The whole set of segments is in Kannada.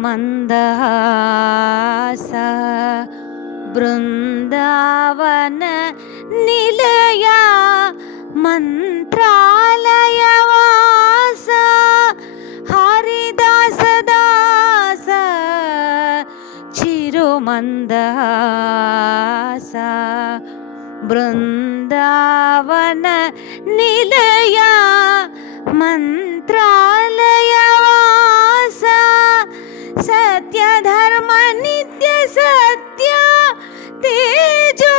ಚಿರುಮಂದಹಾಸ ಬೃಂದಾವನ ನಿಲಯ ಮಂತ್ರಾಲಯ ವಾಸ ಹರಿದಾಸ ದಾಸ ಚಿರುಮಂದಹಾಸ ಬೃಂದಾವನ ನಿಲಯ ಮಂತ್ರಾಲಯ ವಾಸ ಸತ್ಯ ಧರ್ಮ ನಿತ್ಯ ಸತ್ಯ ತೇಜೋರೂಪ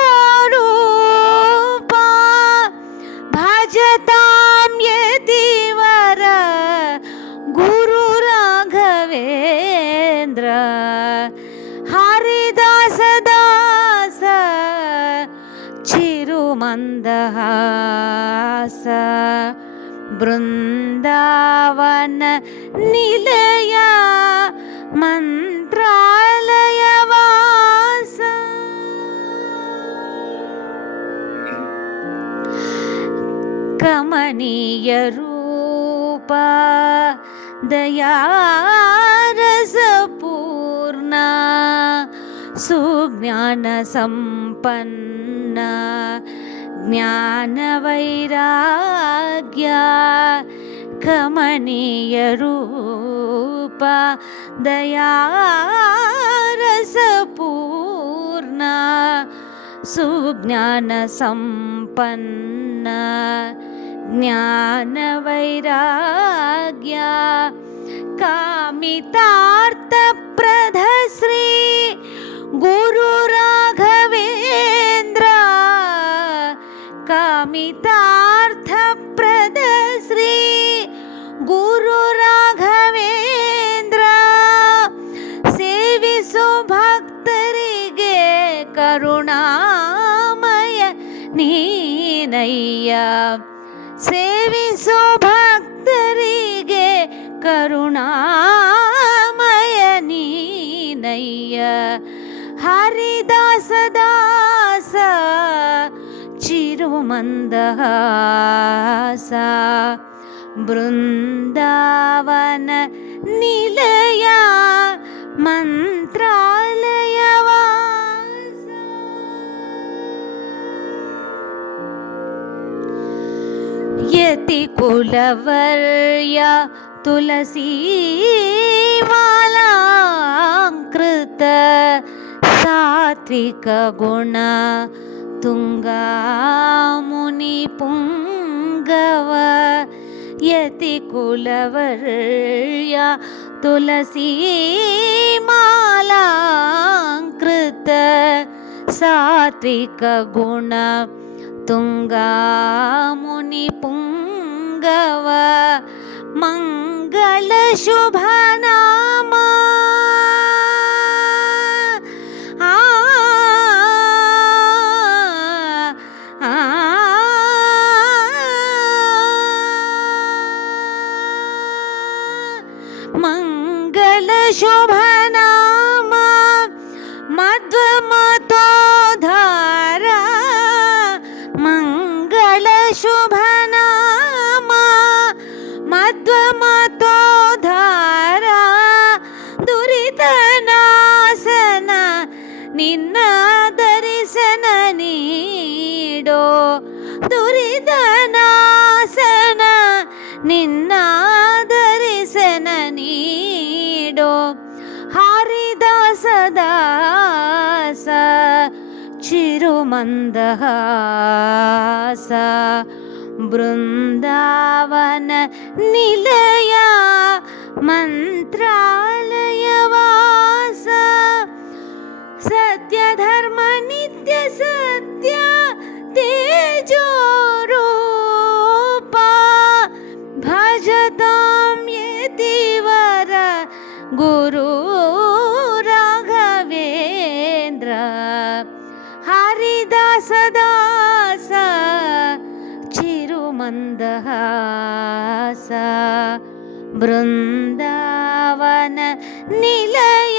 ಭಜತಾಂ ಯತಿವರ ಗುರು ರಾಘವೇಂದ್ರ ಹರಿದಾಸ ದಾಸ ಚಿರುಮಂದಹಾಸ ಬೃಂದಾವನ ನಿಲಯ ಮಂತ್ರಾಲಯ ವಾಸ ಕಮನೀಯ ರೂಪ ದಯಾರಸ ಪೂರ್ಣ ಸುಜ್ಞಾನ ಸಂಪನ್ನ ಜ್ಞಾನ ವೈರಾಗ್ಯ ಕಮನೀಯ ರೂಪ ದಯಾರಸ ಪೂರ್ಣ ಸುಜ್ಞಾನ ಸಂಪನ್ನ ಜ್ಞಾನ ವೈರಾಗ್ಯ ಕಾಮಿತಾರ್ಥ ಪ್ರಧ ಶ್ರೀ ಗುರು ರಾಘವೇಂದ್ರ ಕಾಮಿತಾರ್ಥ ಪ್ರದ ಶ್ರೀ ಗುರು ರಾಘವೇಂದ್ರ ಸೇವಿಸೋ ಭಕ್ತರಿಗೆ ಕರುಣಾಮಯ ನೀನಯ್ಯ ಸೇವಿಸೋ ಭಕ್ತರಿಗೆ ಕರುಣಾಮಯ ನೀನಯ್ಯ ಹರಿದಾಸ ದಾಸ ಚಿರುಮಂದಹಾಸ ಬೃಂದಾವನ ನಿಲಯ ಮಂತ್ರಾಲಯ ವಾಸ ಯತಿ ಕುಲವರ್ಯ ತುಳಸಿ ಮಾಲಾಂಕೃತ ಸಾತ್ವಿಕ ಗುಣ ತುಂಗಾ ಮುನಿ ಪುಂಗವ ಯತಿ ಕುಲವರ್ಯ ತುಳಸಿ ಮಾಲಾಂಕೃತ ಸಾತ್ವಿಕ ಗುಣ ತುಂಗಾ ಮುನಿ ಪುಂಗವ ಮಂಗಳ ಶುಭ ನಾಮ ಮಂಗಳ ಶುಭ ನಾಮ ಮಧ್ವ ಮತೋದ್ಧಾರ ಮಂಗಳ ಶುಭ ನಾಮ ಮಧ್ವ ಮತೋದ್ಧಾರ ದುರಿತ ನಾಶನ ನಿನ್ನ ದರ್ಶನ ನೀಡೋ ದುರಿತ ನಾಶನ ನಿನ್ನ ದರ್ಶನ ನೀಡೋ ಹರಿದಾಸ ದಾಸ ಚಿರುಮಂದಹಾಸ ಬೃಂದಾವನ ನಿಲಯ ಮಂತ್ರಾಲಯ ವಾಸ ಸತ್ಯ ಧರ್ಮ ನಿತ್ಯ ಸತ್ಯ ತೇಜೋರೂಪ ಭಜತಾಂ ಯತಿವರ ಗುರು ರಾಘವೇಂದ್ರ ಹರಿದಾಸ ದಾಸ ಚಿರುಮಂದಹಾಸ ಬೃಂದಾವನ ನಿಲಯ